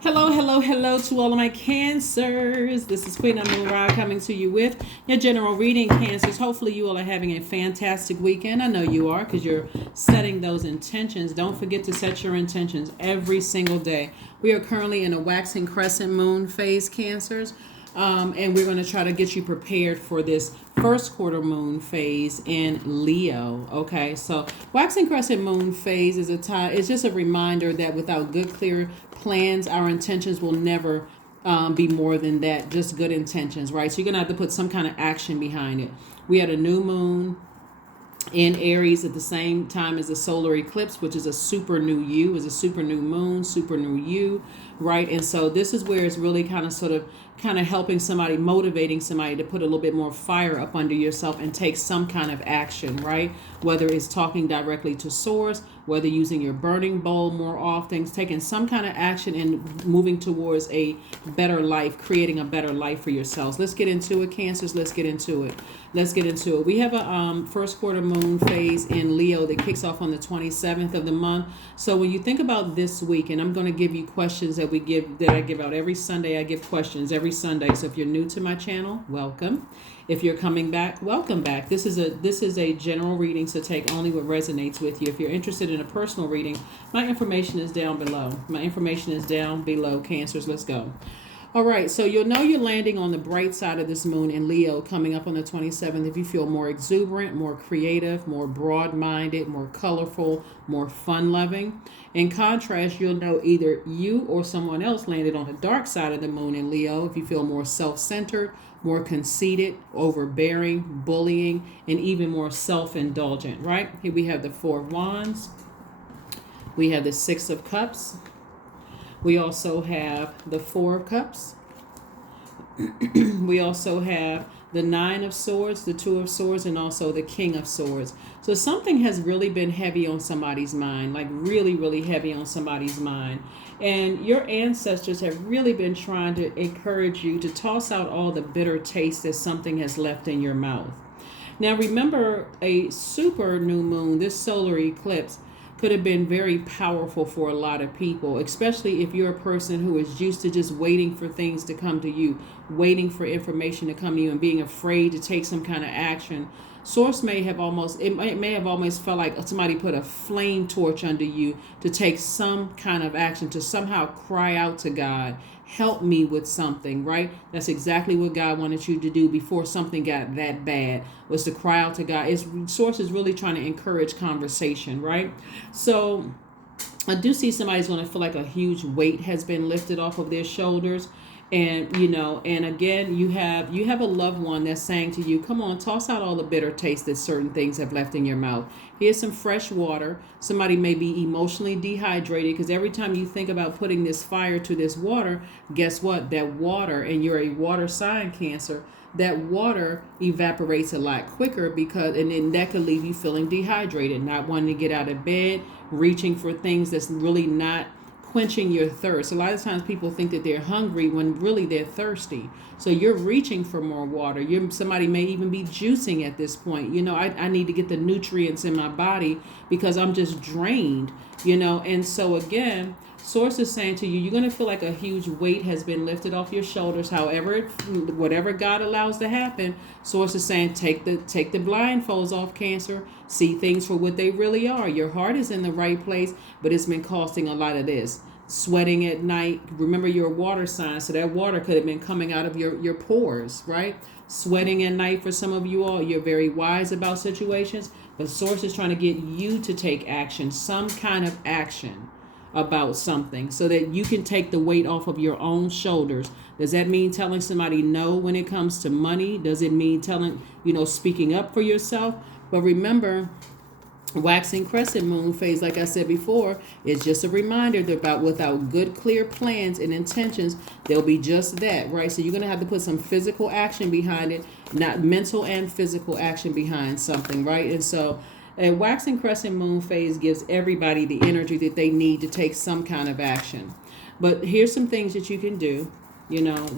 Hello, hello, hello to all of my cancers. This is Queen Amura coming to you with your general reading, cancers. Hopefully you all are having a fantastic weekend. I know you are because you're setting those intentions. Don't forget to set your intentions every single day. We are currently in a waxing crescent moon phase, cancers. And we're going to try to get you prepared for this first quarter moon phase in Leo. Okay, so waxing crescent moon phase is a time. It's just a reminder that without good, clear plans, our intentions will never be more than that. Just good intentions, right? So you're gonna have to put some kind of action behind it. We had a new moon in Aries at the same time as the solar eclipse, which is a super new you, is a super new moon, super new you, right? And so this is where it's really kind of helping somebody, motivating somebody to put a little bit more fire up under yourself and take some kind of action, right? Whether it's talking directly to source, whether using your burning bowl more often, taking some kind of action and moving towards a better life, creating a better life for yourselves. Let's get into it, cancers. Let's get into it. We have a first quarter moon phase in Leo that kicks off on the 27th of the month. So when you think about this week, and I'm going to give you questions that I give out every Sunday. I give questions every Sunday. So if you're new to my channel, welcome. If you're coming back, welcome back. This is a general reading, so take only what resonates with you. If you're interested in a personal reading, my information is down below. Cancers. Let's go. All right, so you'll know you're landing on the bright side of this moon in Leo coming up on the 27th if you feel more exuberant, more creative, more broad-minded, more colorful, more fun-loving. In contrast, you'll know either you or someone else landed on the dark side of the moon in Leo if you feel more self-centered, more conceited, overbearing, bullying, and even more self-indulgent, right? Here we have the Four of Wands. We have the Six of Cups. We also have the Four of Cups. We also have the Nine of Swords, the Two of Swords, and also the King of Swords. So something has really been heavy on somebody's mind, like really, really heavy on somebody's mind. And your ancestors have really been trying to encourage you to toss out all the bitter taste that something has left in your mouth. Now remember, a super new moon, this solar eclipse, could have been very powerful for a lot of people, especially if you're a person who is used to just waiting for things to come to you, waiting for information to come to you and being afraid to take some kind of action. Source may have almost felt like somebody put a flame torch under you to take some kind of action, to somehow cry out to God, help me with something, right? That's exactly what God wanted you to do before something got that bad, was to cry out to God. Source is really trying to encourage conversation, right? So I do see somebody's going to feel like a huge weight has been lifted off of their shoulders. And and again, you have a loved one that's saying to you, come on, toss out all the bitter taste that certain things have left in your mouth. Here's some fresh water. Somebody may be emotionally dehydrated because every time you think about putting this fire to this water, guess what? That water, and you're a water sign, Cancer, that water evaporates a lot quicker and then that could leave you feeling dehydrated, not wanting to get out of bed, reaching for things that's really not quenching your thirst. A lot of times people think that they're hungry when really they're thirsty. So you're reaching for more water. Somebody may even be juicing at this point. I need to get the nutrients in my body because I'm just drained, And so again, Source is saying to you, you're going to feel like a huge weight has been lifted off your shoulders. However, whatever God allows to happen, Source is saying, take the blindfolds off, Cancer. See things for what they really are. Your heart is in the right place, but it's been costing a lot of this. Sweating at night. Remember, you're a water sign, so that water could have been coming out of your pores, right? Sweating at night for some of you all. You're very wise about situations, but Source is trying to get you to take action, some kind of action about something so that you can take the weight off of your own shoulders. Does that mean telling somebody no when it comes to money? Does it mean speaking up for yourself? But remember, waxing crescent moon phase, like I said before, is just a reminder that without good, clear plans and intentions, they'll be just that, right? So you're going to have to put some physical action behind it, not mental and physical action behind something, right? And so a waxing crescent moon phase gives everybody the energy that they need to take some kind of action. But here's some things that you can do,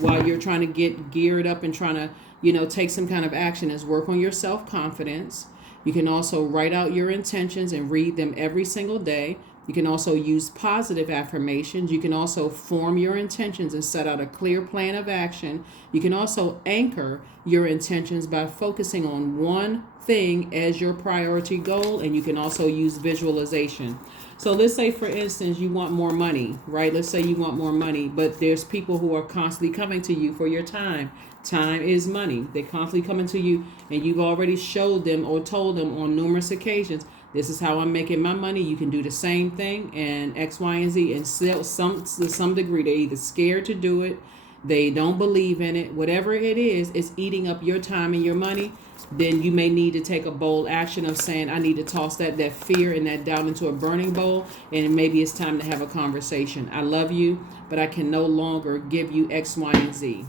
while you're trying to get geared up and trying to, take some kind of action, is work on your self-confidence. You can also write out your intentions and read them every single day. You can also use positive affirmations. You can also form your intentions and set out a clear plan of action. You can also anchor your intentions by focusing on one thing as your priority goal, and you can also use visualization. So let's say, for instance, you want more money, right? Let's say you want more money, but there's people who are constantly coming to you for your time. Time is money. They're constantly coming to you, and you've already showed them or told them on numerous occasions, this is how I'm making my money. You can do the same thing, and X, Y, and Z. And still, to some degree, they're either scared to do it, they don't believe in it, whatever it is, it's eating up your time and your money. Then you may need to take a bold action of saying, I need to toss that fear and that doubt into a burning bowl, and maybe it's time to have a conversation. I love you, but I can no longer give you X, Y, and Z.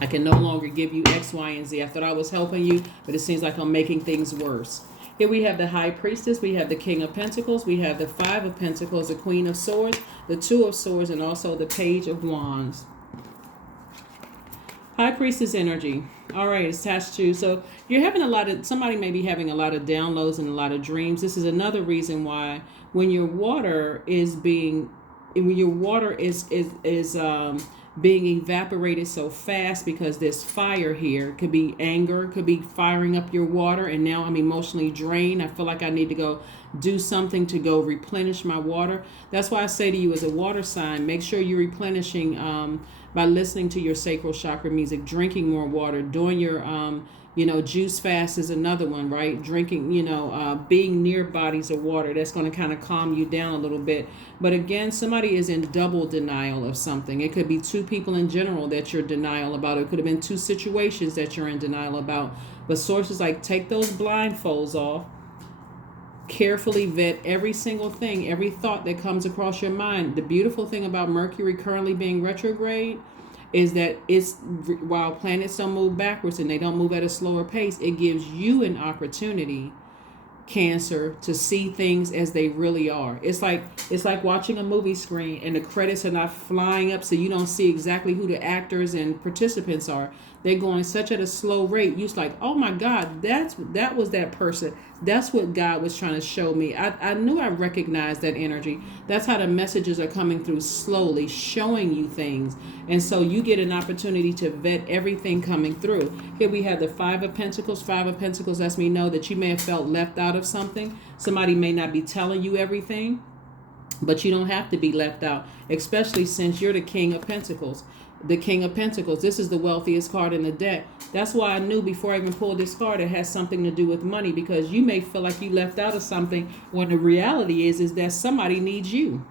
I can no longer give you X, Y, and Z. I thought I was helping you, but it seems like I'm making things worse. Here we have the High Priestess, we have the King of Pentacles, we have the Five of Pentacles, the Queen of Swords, the Two of Swords, and also the Page of Wands. High Priestess energy. All right, it's attached to. So you're having somebody may be having a lot of downloads and a lot of dreams. This is another reason why when your water is being being evaporated so fast, because there's fire here. It could be anger, could be firing up your water, and now I'm emotionally drained. I feel like I need to go do something to go replenish my water. That's why I say to you, as a water sign, make sure you're replenishing by listening to your sacral chakra music, drinking more water, doing your juice fast is another one, right? Drinking, being near bodies of water, that's going to kind of calm you down a little bit. But again, somebody is in double denial of something. It could be two people in general that you're denial about. It could have been two situations that you're in denial about. But sources like, take those blindfolds off, carefully vet every single thing, every thought that comes across your mind. The beautiful thing about Mercury currently being retrograde is that while planets don't move backwards and they don't move at a slower pace, it gives you an opportunity, Cancer, to see things as they really are. It's like watching a movie screen and the credits are not flying up, so you don't see exactly who the actors and participants are. They're going such at a slow rate. You're like, oh my God, that was that person. That's what God was trying to show me. I knew I recognized that energy. That's how the messages are coming through slowly, showing you things. And so you get an opportunity to vet everything coming through. Here we have the Five of Pentacles. Five of Pentacles lets me know that you may have felt left out of something. Somebody may not be telling you everything, but you don't have to be left out, especially since you're the King of Pentacles. The King of Pentacles, this is the wealthiest card in the deck. That's why I knew before I even pulled this card it has something to do with money, because you may feel like you left out of something when the reality is that somebody needs you.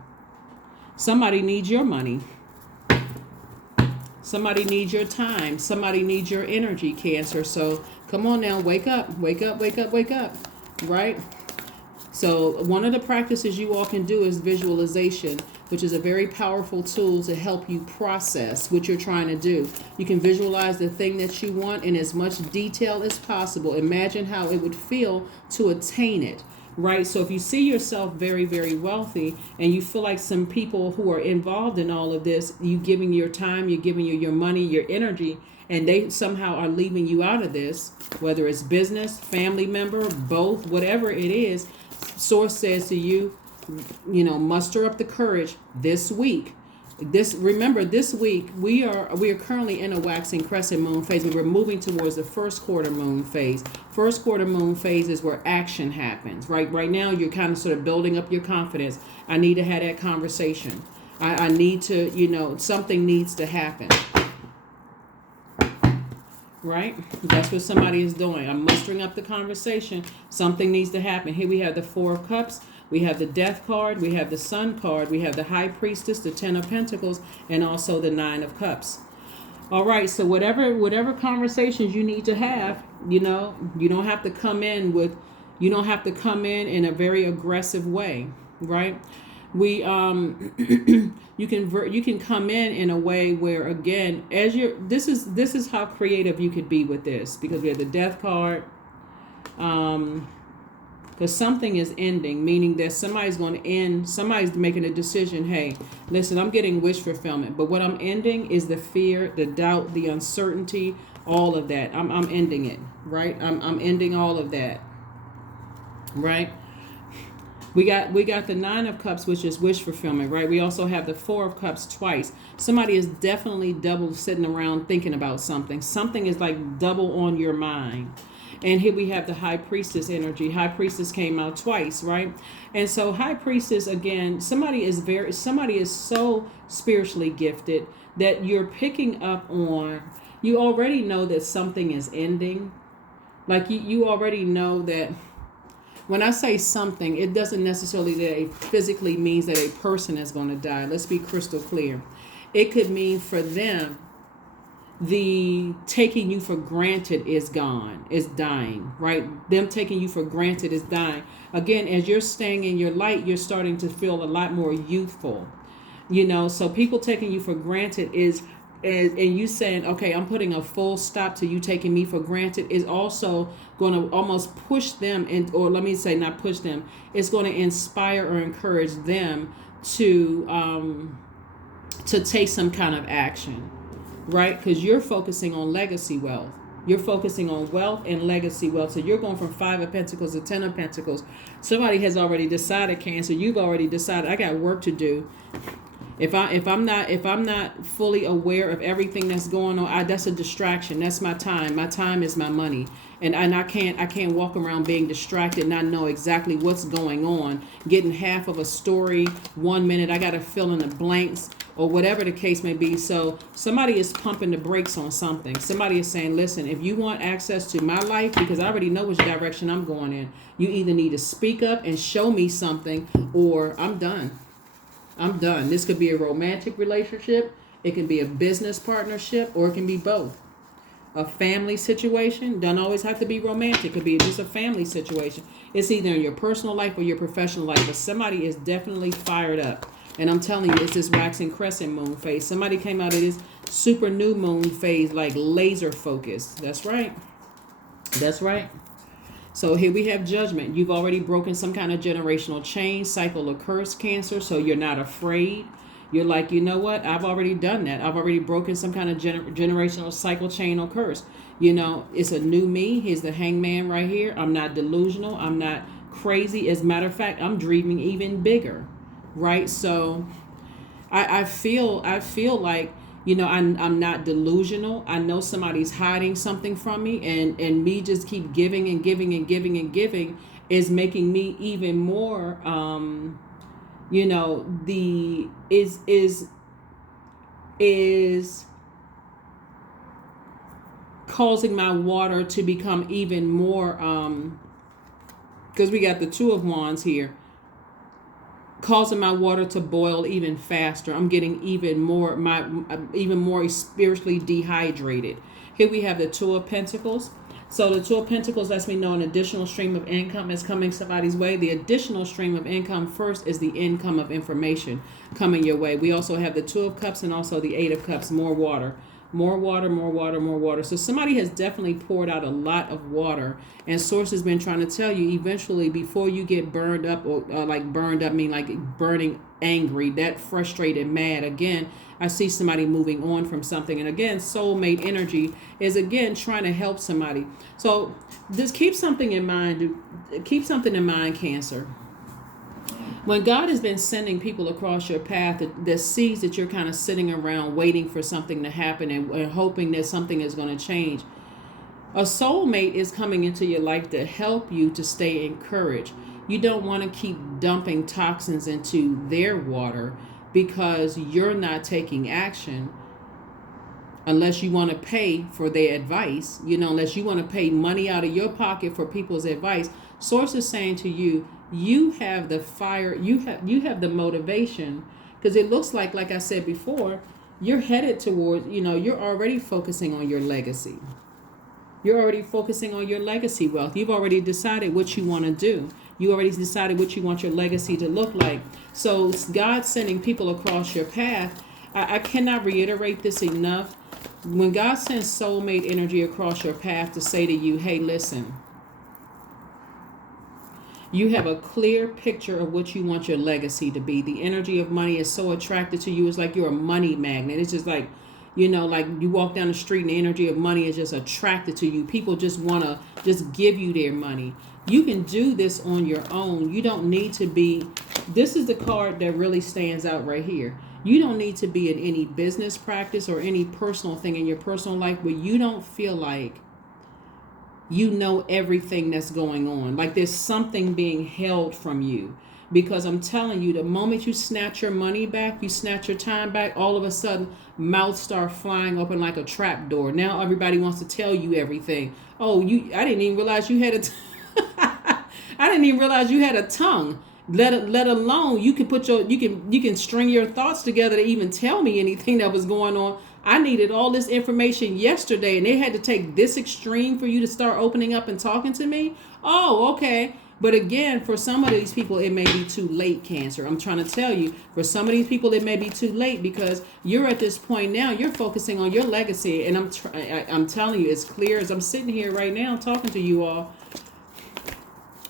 Somebody needs your money. Somebody needs your time. Somebody needs your energy, Cancer. So come on now, wake up, wake up, wake up, wake up, right? So one of the practices you all can do is visualization, which is a very powerful tool to help you process what you're trying to do. You can visualize the thing that you want in as much detail as possible. Imagine how it would feel to attain it, right? So if you see yourself very, very wealthy and you feel like some people who are involved in all of this, you giving your time, you're giving your money, your energy, and they somehow are leaving you out of this, whether it's business, family member, both, whatever it is, Source says to you, muster up the courage this week. Remember, this week we are currently in a waxing crescent moon phase, but we're moving towards the first quarter moon phase. First quarter moon phase is where action happens. Right now you're kind of sort of building up your confidence. I need to have that conversation. I need to, something needs to happen. Right? That's what somebody is doing. I'm mustering up the conversation. Something needs to happen. Here we have the Four of Cups. We have the Death card. We have the Sun card. We have the High Priestess, the Ten of Pentacles, and also the Nine of Cups. All right. So whatever conversations you need to have, you don't have to come in in a very aggressive way, right? You can come in a way where, again, this is how creative you could be with this, because we have the Death card, because something is ending, meaning that somebody's making a decision. Hey, listen, I'm getting wish fulfillment, but what I'm ending is the fear, the doubt, the uncertainty, all of that. I'm ending it, right? I'm ending all of that, right? We got the Nine of Cups, which is wish fulfillment, right? We also have the Four of Cups twice. Somebody is definitely double sitting around thinking about something. Something is like double on your mind. And here we have the High Priestess energy. High Priestess came out twice, right? And so High Priestess, again, somebody is so spiritually gifted that you're picking up on. You already know that something is ending. Like you already know that when I say something, it doesn't necessarily that it physically means that a person is going to die. Let's be crystal clear. It could mean for them, the taking you for granted is gone, is dying, right? Them taking you for granted is dying. Again, as you're staying in your light, you're starting to feel a lot more youthful, so people taking you for granted is and you saying, okay, I'm putting a full stop to you taking me for granted, is also going to almost push them, or let me say not push them, it's going to inspire or encourage them to take some kind of action, right? Because you're focusing on legacy wealth. You're focusing on wealth and legacy wealth. So you're going from 5 of Pentacles to 10 of Pentacles. Somebody has already decided, Cancer. You've already decided, I got work to do. If I'm not fully aware of everything that's going on, that's a distraction. That's my time. My time is my money, and I can't walk around being distracted, not know exactly what's going on, getting half of a story 1 minute. I got to fill in the blanks or whatever the case may be. So somebody is pumping the brakes on something. Somebody is saying, listen, if you want access to my life, because I already know which direction I'm going in, you either need to speak up and show me something, or I'm done. I'm done. This could be a romantic relationship. It can be a business partnership, or it can be both. A family situation. Doesn't always have to be romantic. It could be just a family situation. It's either in your personal life or your professional life. But somebody is definitely fired up. And I'm telling you, it's this waxing crescent moon phase. Somebody came out of this super new moon phase like laser focused. That's right. That's right. So here we have Judgment. You've already broken some kind of generational chain, cycle, or curse, Cancer. So you're not afraid. You're like, you know what? I've already done that. I've already broken some kind of generational cycle, chain, or curse. It's a new me. Here's the Hangman right here. I'm not delusional. I'm not crazy. As a matter of fact, I'm dreaming even bigger. Right? So I feel like, I'm not delusional. I know somebody's hiding something from me, and me just keep giving and giving and giving and giving is making me even more, is causing my water to become even more, because we got the Two of Wands here, causing my water to boil even faster. I'm getting even more spiritually dehydrated. Here we have the Two of Pentacles. So the Two of Pentacles lets me know an additional stream of income is coming somebody's way. The additional stream of income first is the income of information coming your way. We also have the Two of Cups and also the Eight of Cups. More water. More water, more water, more water. So somebody has definitely poured out a lot of water, and Source has been trying to tell you, eventually, before you get burned up, or like burned up, mean like burning angry, that frustrated, mad. Again, I see somebody moving on from something. And again, soulmate energy is again trying to help somebody. So just keep something in mind. Keep something in mind, Cancer. When God has been sending people across your path that sees that you're kind of sitting around waiting for something to happen and hoping that something is going to change, a soulmate is coming into your life to help you to stay encouraged. You don't want to keep dumping toxins into their water because you're not taking action, unless you want to pay for their advice, unless you want to pay money out of your pocket for people's advice. Source is saying to you, you have the fire, you have the motivation, because it looks like I said before, you're headed towards, you're already focusing on your legacy. You're already focusing on your legacy wealth. You've already decided what you want to do. You already decided what you want your legacy to look like. So God's sending people across your path. I cannot reiterate this enough. When God sends soulmate energy across your path to say to you, hey, listen, you have a clear picture of what you want your legacy to be. The energy of money is so attracted to you. It's like you're a money magnet. It's just like, like you walk down the street and the energy of money is just attracted to you. People just want to just give you their money. You can do this on your own. You don't need to be, this is the card that really stands out right here. You don't need to be in any business practice or any personal thing in your personal life where you don't feel like you know everything that's going on. Like there's something being held from you. Because I'm telling you, the moment you snatch your money back, you snatch your time back, all of a sudden mouths start flying open like a trap door. Now everybody wants to tell you everything. Oh, I didn't even realize you had I didn't even realize you had a tongue. Let alone you can string your thoughts together to even tell me anything that was going on. I needed all this information yesterday, and they had to take this extreme for you to start opening up and talking to me. Oh, okay. But again, for some of these people, it may be too late, Cancer. I'm trying to tell you, for some of these people, it may be too late because you're at this point now, you're focusing on your legacy. And I'm telling you, it's clear as I'm sitting here right now talking to you all,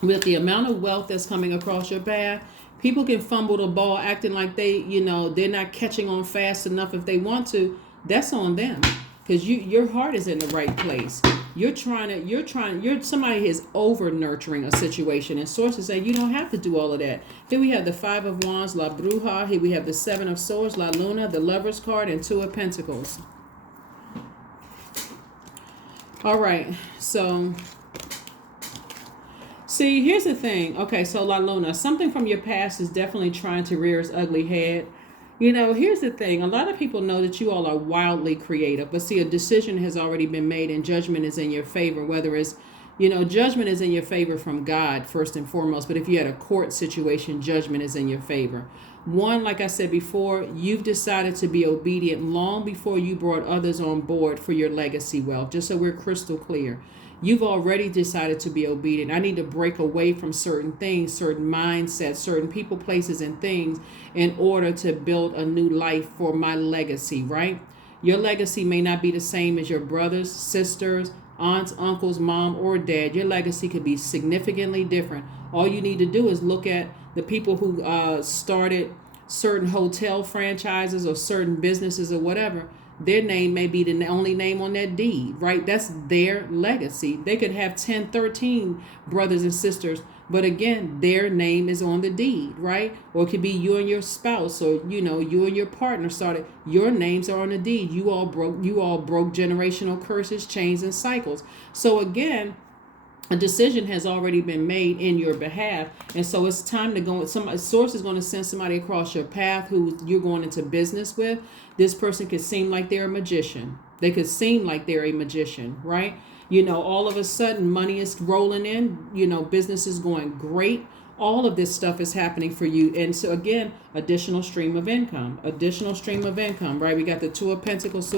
with the amount of wealth that's coming across your path, people can fumble the ball acting like they're not catching on fast enough if they want to. That's on them, because your heart is in the right place. You're somebody is over nurturing a situation, and sources say you don't have to do all of that. Here we have the Five of Wands, La Bruja. Here we have the Seven of Swords, La Luna, the Lover's card, and Two of Pentacles. All right, so see, here's the thing. Okay, so La Luna, something from your past is definitely trying to rear its ugly head. Here's the thing. A lot of people know that you all are wildly creative, but see, a decision has already been made and judgment is in your favor, whether it's, judgment is in your favor from God first and foremost. But if you had a court situation, judgment is in your favor. One, like I said before, you've decided to be obedient long before you brought others on board for your legacy wealth, just so we're crystal clear. You've already decided to be obedient. I need to break away from certain things, certain mindsets, certain people, places, and things in order to build a new life for my legacy, right? Your legacy may not be the same as your brothers, sisters, aunts, uncles, mom, or dad. Your legacy could be significantly different. All you need to do is look at the people who started certain hotel franchises or certain businesses or whatever. Their name may be the only name on that deed, right? That's their legacy. They could have 10, 13 brothers and sisters, but again, their name is on the deed, right? Or it could be you and your spouse, or you and your partner started. Your names are on the deed. You all broke generational curses, chains, and cycles. So again, a decision has already been made in your behalf, and so it's time to go. Some source is going to send somebody across your path who you're going into business with. This person could seem like they're a magician. They could seem like they're a magician, right? All of a sudden money is rolling in. Business is going great. All of this stuff is happening for you. And so again, additional stream of income, right? We got the Two of Pentacles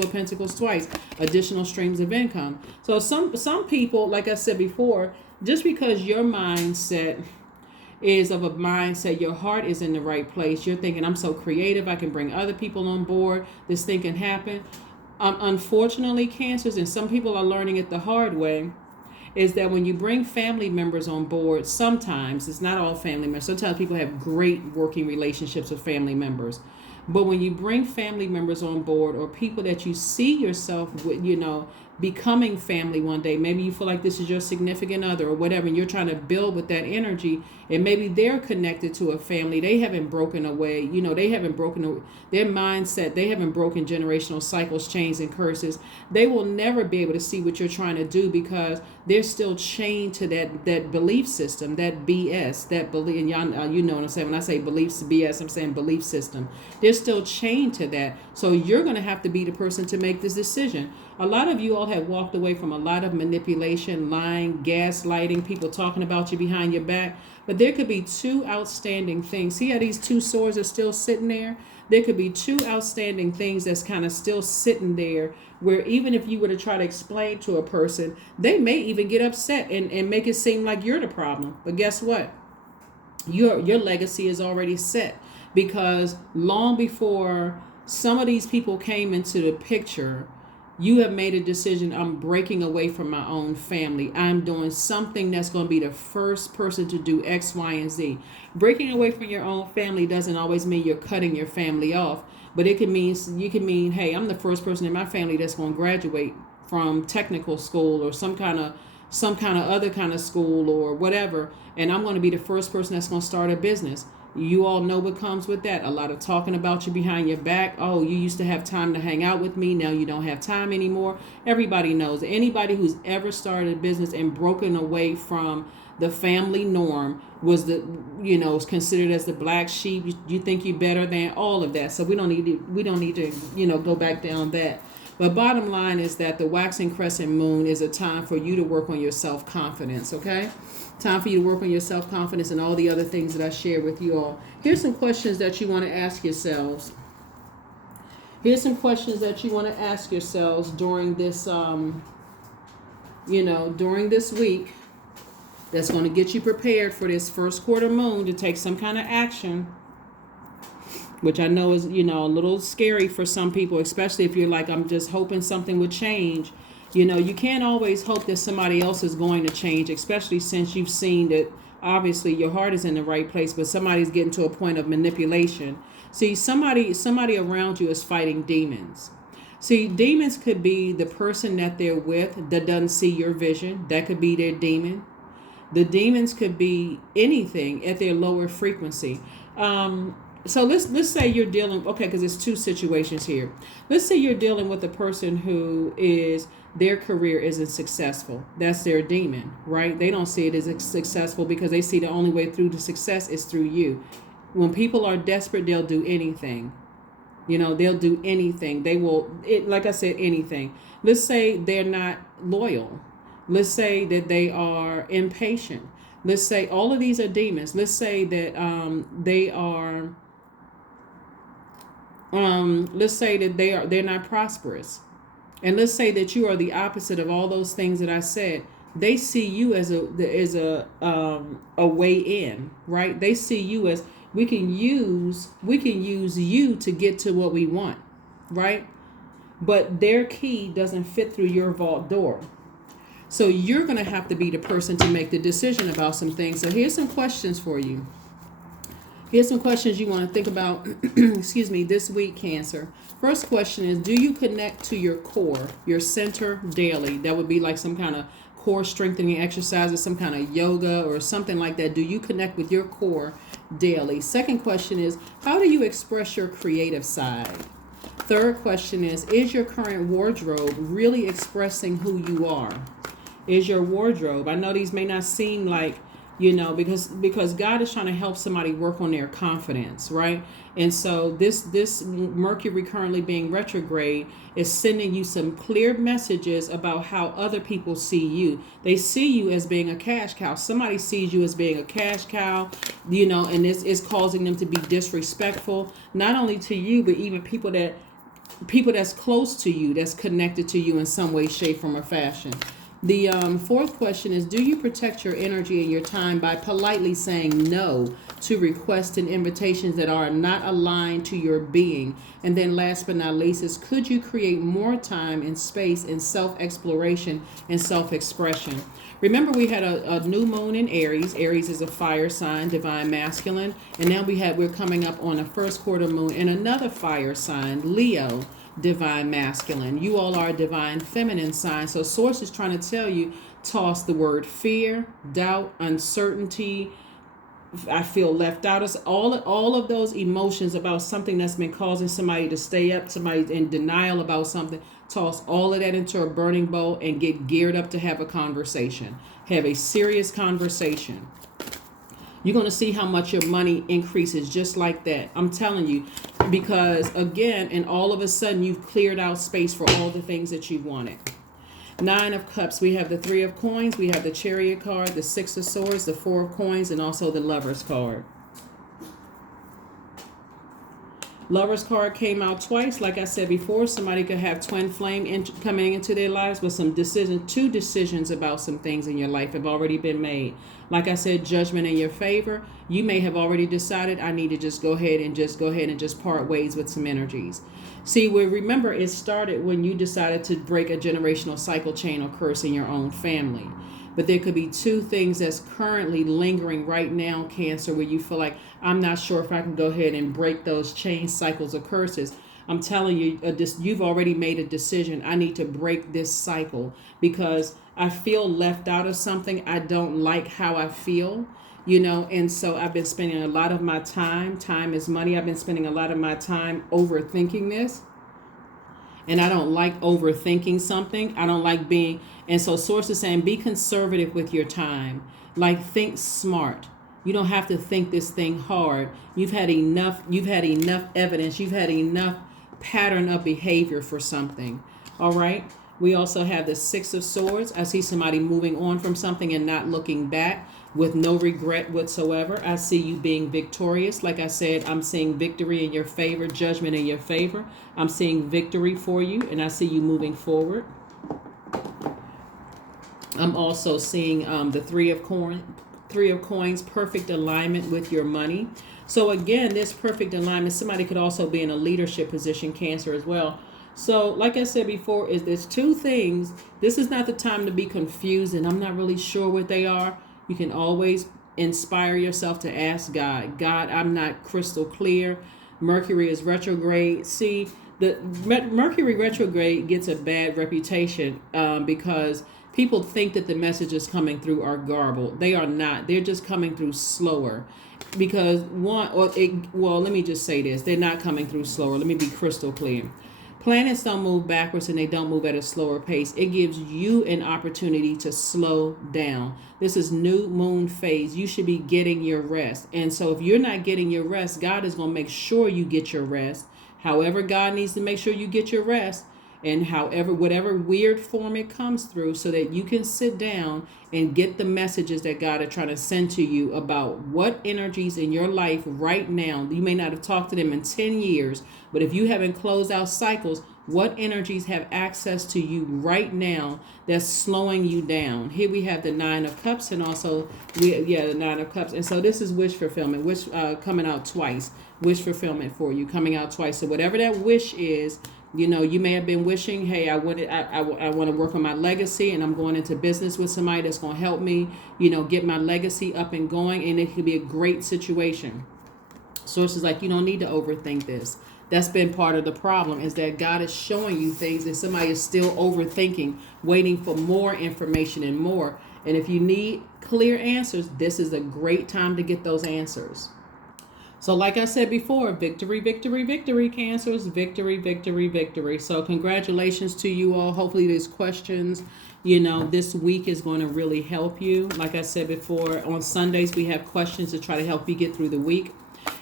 twice, additional streams of income. So some people, like I said before, just because your mindset is of a mindset, your heart is in the right place. You're thinking, I'm so creative, I can bring other people on board. This thing can happen. Unfortunately, Cancers, and some people are learning it the hard way, is that when you bring family members on board, sometimes, it's not all family members, sometimes people have great working relationships with family members. But when you bring family members on board, or people that you see yourself with, becoming family one day, maybe you feel like this is your significant other or whatever, and you're trying to build with that energy, and maybe they're connected to a family. They haven't broken away, they haven't broken their mindset. They haven't broken generational cycles, chains, and curses. They will never be able to see what you're trying to do because they're still chained to that belief system, that BS, that belief. And y'all, you know what I'm saying? When I say beliefs, BS, I'm saying belief system. They're still chained to that. So you're going to have to be the person to make this decision. A lot of you all have walked away from a lot of manipulation, lying, gaslighting, people talking about you behind your back. But there could be two outstanding things. See how these two swords are still sitting there? There could be two outstanding things that's kind of still sitting there, where even if you were to try to explain to a person, they may even get upset and make it seem like you're the problem. But guess what? Your legacy is already set, because long before some of these people came into the picture, you have made a decision. I'm breaking away from my own family. I'm doing something that's going to be the first person to do X, Y, and Z. Breaking away from your own family doesn't always mean you're cutting your family off, but you can mean, hey, I'm the first person in my family that's going to graduate from technical school or some kind of some kind of other kind of school or whatever, and I'm going to be the first person that's going to start a business. You all know what comes with that. A lot of talking about you behind your back. Oh, you used to have time to hang out with me. Now you don't have time anymore. Everybody knows. Anybody who's ever started a business and broken away from the family norm was is considered as the black sheep. You think you're better than all of that. So we don't need to go back down that. But bottom line is that the waxing crescent moon is a time for you to work on your self-confidence, okay? Time for you to work on your self-confidence and all the other things that I shared with you all. Here's some questions that you want to ask yourselves. Here's some questions that you want to ask yourselves during this, during this week. That's going to get you prepared for this first quarter moon to take some kind of action, which I know is, a little scary for some people, especially if you're like, I'm just hoping something would change. You can't always hope that somebody else is going to change, especially since you've seen that obviously your heart is in the right place, but somebody's getting to a point of manipulation. See, somebody around you is fighting demons. See, demons could be the person that they're with that doesn't see your vision. That could be their demon. The demons could be anything at their lower frequency. So let's say you're dealing, okay, because there's two situations here. Let's say you're dealing with a person who is, their career isn't successful. That's their demon, right? They don't see it as successful because they see the only way through to success is through you. When people are desperate, they'll do anything. They'll do anything. They will, like I said, anything. Let's say they're not loyal. Let's say that they are impatient. Let's say all of these are demons. Let's say that they are. Let's say that they're not prosperous, and let's say that you are the opposite of all those things that I said. They see you as a way in, right? They see you as we can use you to get to what we want, right? But their key doesn't fit through your vault door. So you're going to have to be the person to make the decision about some things. So here's some questions for you. Here's some questions you want to think about, this week, Cancer. First question is, do you connect to your core, your center daily? That would be like some kind of core strengthening exercises, some kind of yoga or something like that. Do you connect with your core daily? Second question is, how do you express your creative side? Third question is your current wardrobe really expressing who you are? Is your wardrobe, I know these may not seem like, because God is trying to help somebody work on their confidence, right? And so this Mercury currently being retrograde is sending you some clear messages about how other people see you. They see you as being a cash cow. Somebody sees you as being a cash cow, and this is causing them to be disrespectful, not only to you, but even people that's close to you, that's connected to you in some way, shape, form, or fashion. The fourth question is, do you protect your energy and your time by politely saying no to requests and invitations that are not aligned to your being? And then last but not least is, could you create more time and space in self-exploration and self-expression? Remember, we had a new moon in Aries. Aries is a fire sign, divine masculine. And now we're coming up on a first quarter moon in another fire sign, Leo, divine masculine. You all are a divine feminine sign. So Source is trying to tell you, toss the word fear, doubt, uncertainty, I feel left out. It's all of those emotions about something that's been causing somebody to stay up, somebody in denial about something. Toss all of that into a burning bowl and get geared up to have a conversation. Have a serious conversation. You're going to see how much your money increases just like that. I'm telling you, because again, and all of a sudden you've cleared out space for all the things that you wanted. 9 of Cups, we have the 3 of Coins, we have the Chariot card, the 6 of Swords, the 4 of Coins, and also the Lover's card. Lover's card came out twice. Like I said before, somebody could have twin flame coming into their lives, but two decisions about some things in your life have already been made. Like I said, judgment in your favor. You may have already decided, I need to just go ahead and part ways with some energies. See, remember, it started when you decided to break a generational cycle, chain, or curse in your own family. But there could be 2 things that's currently lingering right now, Cancer, where you feel like, I'm not sure if I can go ahead and break those chain cycles or curses. I'm telling you, you've already made a decision. I need to break this cycle because I feel left out of something. I don't like how I feel, you know, and so I've been spending a lot of my time is money. I've been spending a lot of my time overthinking this. And I don't like overthinking something. I don't like being, and so source is saying be conservative with your time. Like think smart. You don't have to think this thing hard. You've had enough evidence, you've had enough pattern of behavior for something. All right. We also have the Six of Swords. I see somebody moving on from something and not looking back with no regret whatsoever. I see you being victorious. Like I said, I'm seeing victory in your favor, judgment in your favor. I'm seeing victory for you, and I see you moving forward. I'm also seeing the Three of Coins, perfect alignment with your money. So again, this perfect alignment, somebody could also be in a leadership position, Cancer, as well. So, like I said before, there's two things. This is not the time to be confused and I'm not really sure what they are. You can always inspire yourself to ask God. God, I'm not crystal clear. Mercury is retrograde. See, the Mercury retrograde gets a bad reputation because people think that the messages coming through are garbled. They are not. They're just coming through slower. Because let me just say this. They're not coming through slower. Let me be crystal clear. Planets don't move backwards and they don't move at a slower pace. It gives you an opportunity to slow down. This is new moon phase. You should be getting your rest. And so if you're not getting your rest, God is going to make sure you get your rest. However, God needs to make sure you get your rest. And whatever weird form it comes through, so that you can sit down and get the messages that God is trying to send to you about what energies in your life right now. You may not have talked to them in 10 years, but if you haven't closed out cycles, what energies have access to you right now that's slowing you down? Here we have the Nine of Cups, and also the Nine of Cups. And so this is wish fulfillment, wish coming out twice. Wish fulfillment for you coming out twice. So whatever that wish is, you know, you may have been wishing, hey, I want to work on my legacy, and I'm going into business with somebody that's going to help me, you know, get my legacy up and going, and it could be a great situation. Sources like, you don't need to overthink this. That's been part of the problem, is that God is showing you things and somebody is still overthinking, waiting for more information and more. And if you need clear answers, this is a great time to get those answers. So like I said before, victory, victory, victory, Cancers, victory, victory, victory. So congratulations to you all. Hopefully these questions, you know, this week is going to really help you. Like I said before, on Sundays, we have questions to try to help you get through the week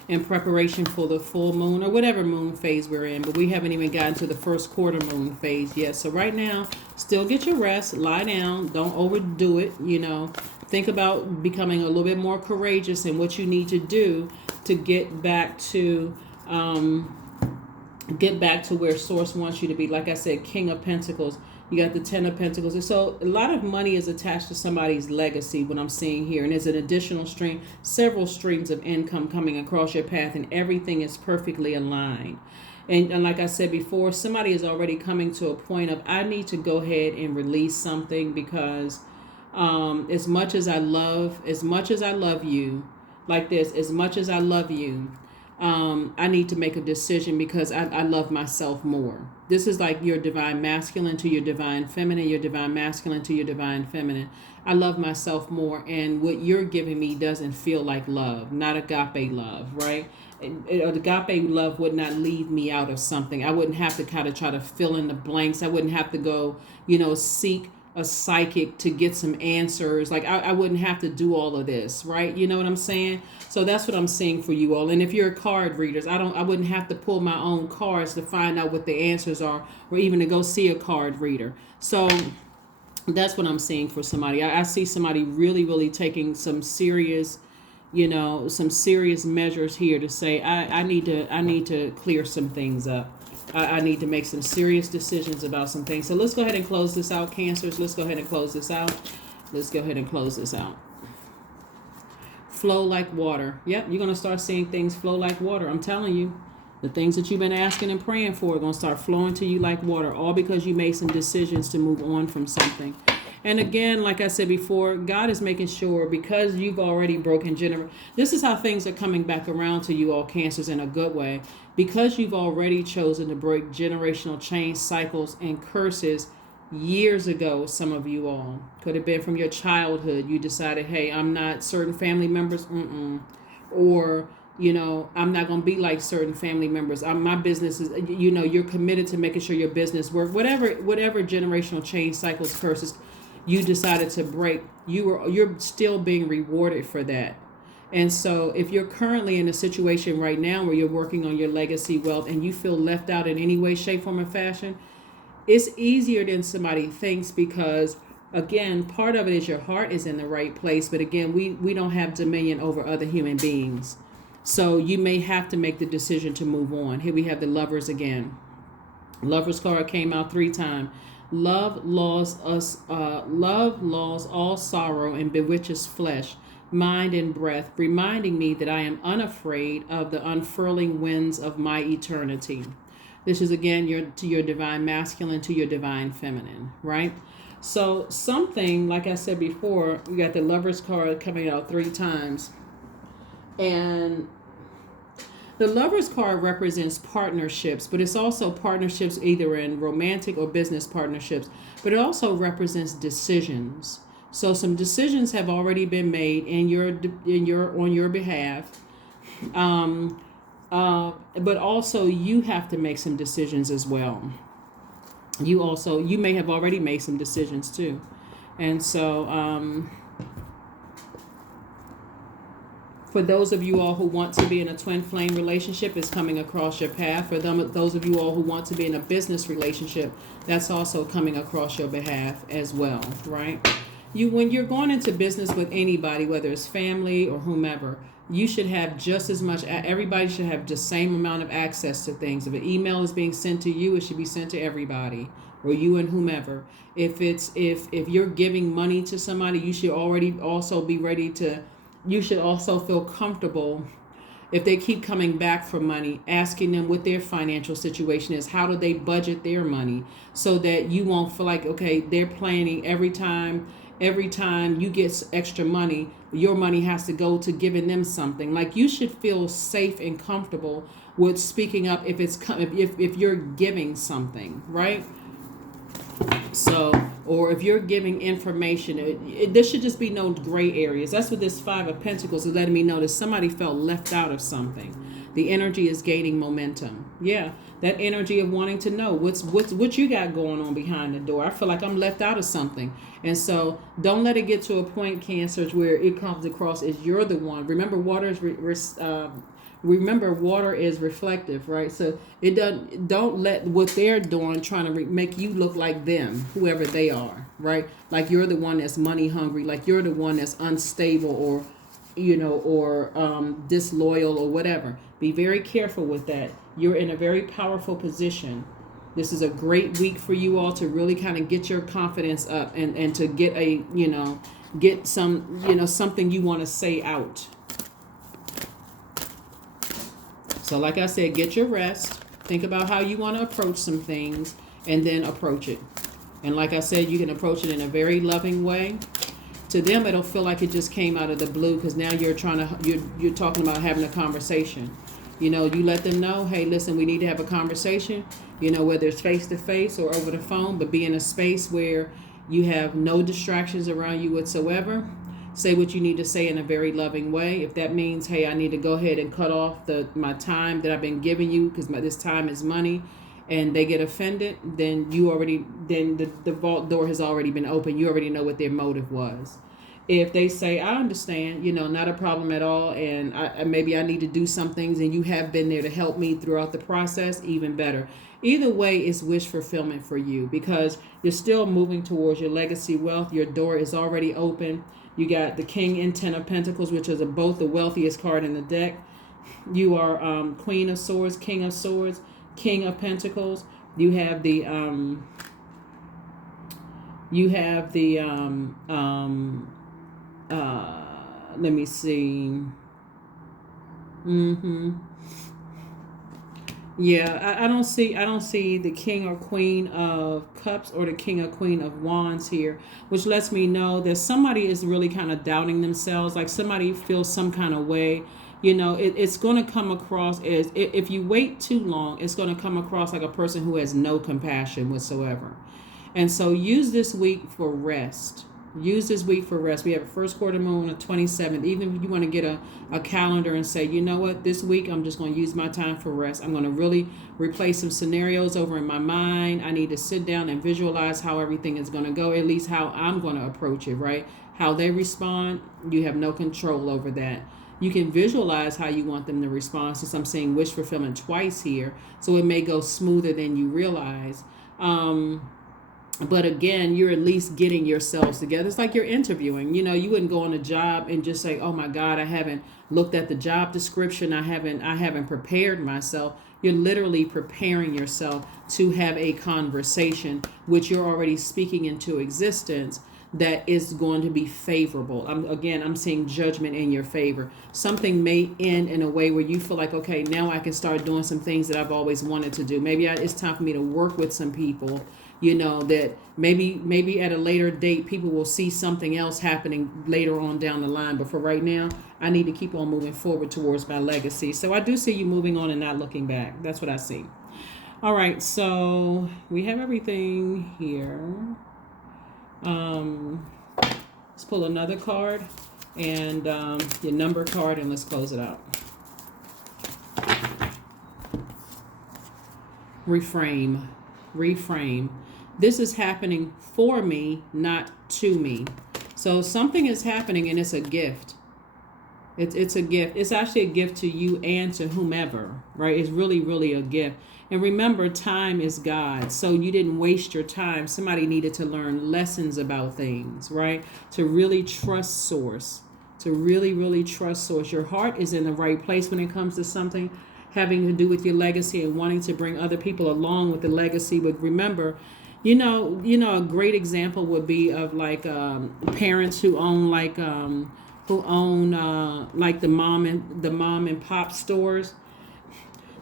in preparation for the full moon or whatever moon phase we're in. But we haven't even gotten to the first quarter moon phase yet. So right now, still get your rest, lie down, don't overdo it, you know. Think about becoming a little bit more courageous in what you need to do to get back to where Source wants you to be. Like I said, King of Pentacles. You got the Ten of Pentacles. And so a lot of money is attached to somebody's legacy, what I'm seeing here. And there's an additional stream, several streams of income coming across your path, and everything is perfectly aligned. And like I said before, somebody is already coming to a point of, I need to go ahead and release something, because as much as I love you, like this, as much as I love you, I need to make a decision, because I love myself more. This is like your divine masculine to your divine feminine, your divine masculine to your divine feminine. I love myself more, and what you're giving me doesn't feel like love, not agape love, right? Agape love would not leave me out of something. I wouldn't have to kind of try to fill in the blanks. I wouldn't have to go, you know, seek a psychic to get some answers. Like I wouldn't have to do all of this, right? You know what I'm saying? So that's what I'm seeing for you all. And if you're card readers, I wouldn't have to pull my own cards to find out what the answers are, or even to go see a card reader. So that's what I'm seeing for somebody. I see somebody really, really taking some serious, you know, some serious measures here to say, I need to clear some things up. I need to make some serious decisions about some things. So let's go ahead and close this out, Cancers. Let's go ahead and close this out. Let's go ahead and close this out. Flow like water. Yep, you're going to start seeing things flow like water. I'm telling you, the things that you've been asking and praying for are going to start flowing to you like water, all because you made some decisions to move on from something. And again, like I said before, God is making sure, because you've already broken this is how things are coming back around to you all, Cancers, in a good way. Because you've already chosen to break generational chains, cycles, and curses, years ago. Some of you all could have been from your childhood. You decided, hey, I'm not certain family members, or I'm not going to be like certain family members. My business is, you're committed to making sure your business work. Whatever generational change cycles, curses you decided to break, you're still being rewarded for that. And so if you're currently in a situation right now where you're working on your legacy wealth and you feel left out in any way, shape, form, or fashion, it's easier than somebody thinks, because again, part of it is your heart is in the right place, but again, we don't have dominion over other human beings. So you may have to make the decision to move on. Here we have the Lovers again. Lovers card came out 3 times. Love laws all sorrow and bewitches flesh, mind, and breath, reminding me that I am unafraid of the unfurling winds of my eternity. This is again to your divine masculine, to your divine feminine, right? So something, like I said before, we got the Lovers card coming out 3 times. And the Lovers card represents partnerships, but it's also partnerships either in romantic or business partnerships, but it also represents decisions. So some decisions have already been made on your behalf. But also you have to make some decisions as well. You may have already made some decisions too. And so for those of you all who want to be in a twin flame relationship, it's coming across your path. For those of you all who want to be in a business relationship, that's also coming across your behalf as well, right? When you're going into business with anybody, whether it's family or whomever, you should have just as much, everybody should have the same amount of access to things. If an email is being sent to you, it should be sent to everybody, or you and whomever. If you're giving money to somebody, you should already also be ready to, you should also feel comfortable if they keep coming back for money, asking them what their financial situation is, how do they budget their money, so that you won't feel like, okay, they're planning every time you get extra money, your money has to go to giving them something. Like, you should feel safe and comfortable with speaking up if you're giving something, right? So, or if you're giving information, there should just be no gray areas. That's what this 5 of Pentacles is letting me know, that somebody felt left out of something. The energy is gaining momentum. Yeah, that energy of wanting to know what you got going on behind the door. I feel like I'm left out of something. And so don't let it get to a point, Cancers, where it comes across as you're the one. Remember, water is reflective, right? So don't let what they're doing trying to make you look like them, whoever they are, right? Like you're the one that's money hungry, like you're the one that's unstable, or disloyal or whatever. Be very careful with that. You're in a very powerful position. This is a great week for you all to really kind of get your confidence up and to get get some, something you want to say out. So like I said, get your rest. Think about how you want to approach some things, and then approach it. And like I said, you can approach it in a very loving way. To them, it'll feel like it just came out of the blue, because now you're talking about having a conversation. You let them know, hey, listen, we need to have a conversation, whether it's face to face or over the phone, but be in a space where you have no distractions around you whatsoever. Say what you need to say in a very loving way. If that means, hey, I need to go ahead and cut off my time that I've been giving you, because this time is money, and they get offended, then the vault door has already been opened. You already know what their motive was. If they say, I understand, not a problem at all, and maybe I need to do some things, and you have been there to help me throughout the process, even better. Either way, it's wish fulfillment for you, because you're still moving towards your legacy wealth. Your door is already open. You got the King and 10 of Pentacles, which is both the wealthiest card in the deck. You are Queen of Swords, King of Swords, King of Pentacles. You have the let me see. Yeah, I don't see the King or Queen of Cups or the King or Queen of Wands here, which lets me know that somebody is really kind of doubting themselves, like somebody feels some kind of way. It's going to come across as, if you wait too long, it's going to come across like a person who has no compassion whatsoever. And so use this week for rest. Use this week for rest. We have a first quarter moon on the 27th. Even if you want to get a calendar and say, you know what, this week I'm just going to use my time for rest. I'm going to really replay some scenarios over in my mind. I need to sit down and visualize how everything is going to go, at least how I'm going to approach it, right? How they respond, you have no control over that. You can visualize how you want them to respond, since I'm saying wish fulfillment twice here. So it may go smoother than you realize. But again, you're at least getting yourselves together. It's like you're interviewing. You wouldn't go on a job and just say, oh my God, I haven't looked at the job description. I haven't prepared myself. You're literally preparing yourself to have a conversation, which you're already speaking into existence, that is going to be favorable. I'm seeing judgment in your favor. Something may end in a way where you feel like, okay, now I can start doing some things that I've always wanted to do. Maybe it's time for me to work with some people, that maybe at a later date, people will see something else happening later on down the line. But for right now, I need to keep on moving forward towards my legacy. So I do see you moving on and not looking back. That's what I see. All right, so we have everything here. Let's pull another card and your number card, and let's close it out. Reframe. This is happening for me, not to me. So something is happening, and it's a gift. It's a gift. It's actually a gift to you and to whomever, right? It's really, really a gift. And remember, time is God. So you didn't waste your time. Somebody needed to learn lessons about things, right? To really trust source. To really, really trust source. Your heart is in the right place when it comes to something having to do with your legacy and wanting to bring other people along with the legacy. But remember, a great example would be of like parents who own like the mom and pop stores.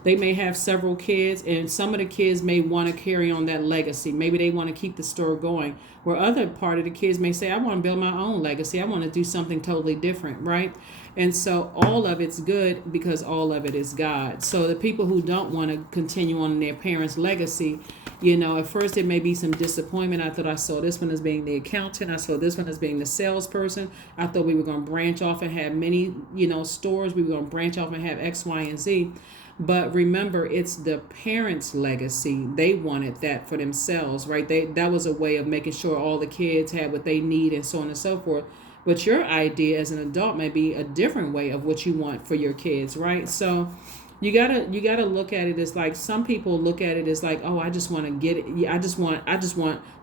They may have several kids, and some of the kids may want to carry on that legacy. Maybe they want to keep the store going. Where other part of the kids may say, I want to build my own legacy. I want to do something totally different, right? And so all of it's good because all of it is God. So the people who don't want to continue on their parents' legacy, at first it may be some disappointment. I thought I saw this one as being the accountant. I saw this one as being the salesperson. I thought we were going to branch off and have many, stores. We were going to branch off and have X, Y, and Z. But remember, it's the parents' legacy. They wanted that for themselves, right? That was a way of making sure all the kids had what they need and so on and so forth. But your idea as an adult may be a different way of what you want for your kids, right? So you gotta look at it as like, some people look at it as like, oh, I just want to get it. I just want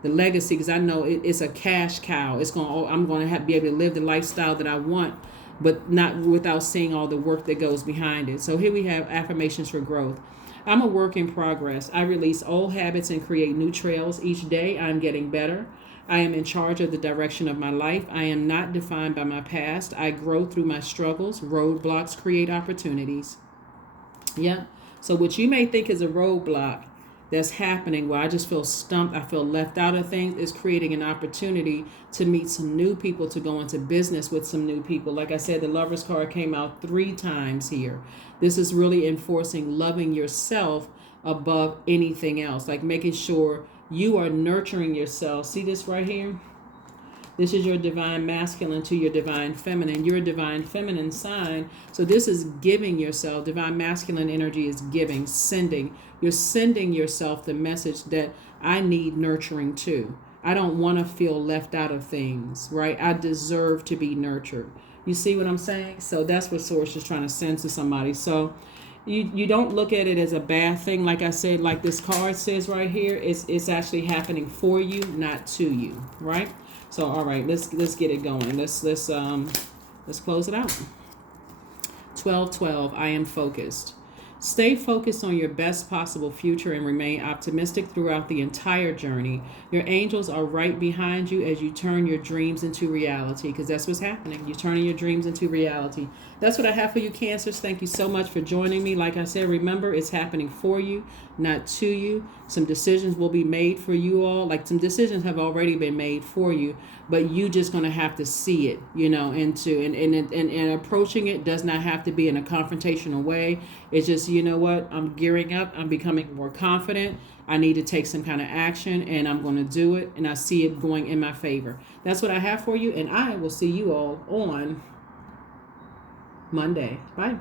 the legacy because I know it's a cash cow. I'm going to be able to live the lifestyle that I want, but not without seeing all the work that goes behind it. So here we have affirmations for growth. I'm a work in progress. I release old habits and create new trails each day. I'm getting better. I am in charge of the direction of my life. I am not defined by my past. I grow through my struggles. Roadblocks create opportunities. Yeah. So what you may think is a roadblock that's happening where I just feel stumped, I feel left out of things, is creating an opportunity to meet some new people, to go into business with some new people. Like I said, the Lover's card came out 3 times here. This is really enforcing loving yourself above anything else, like making sure you are nurturing yourself. See this right here? This is your divine masculine to your divine feminine. You're a divine feminine sign. So this is giving yourself. Divine masculine energy is giving, sending. You're sending yourself the message that I need nurturing too. I don't want to feel left out of things, right? I deserve to be nurtured. You see what I'm saying? So that's what Source is trying to send to somebody. So you don't look at it as a bad thing. Like I said, like this card says right here, it's actually happening for you, not to you, right? So all right, let's get it going. Let's close it out. 12:12. I am focused. Stay focused on your best possible future and remain optimistic throughout the entire journey. Your angels are right behind you as you turn your dreams into reality, because that's what's happening. You're turning your dreams into reality. That's what I have for you, Cancers. Thank you so much for joining me. Like I said, remember, it's happening for you, not to you. Some decisions will be made for you all. Like some decisions have already been made for you, but you just going to have to see it, and approaching it does not have to be in a confrontational way. It's just, you know what, I'm gearing up. I'm becoming more confident. I need to take some kind of action, and I'm going to do it, and I see it going in my favor. That's what I have for you, and I will see you all on Monday. Bye.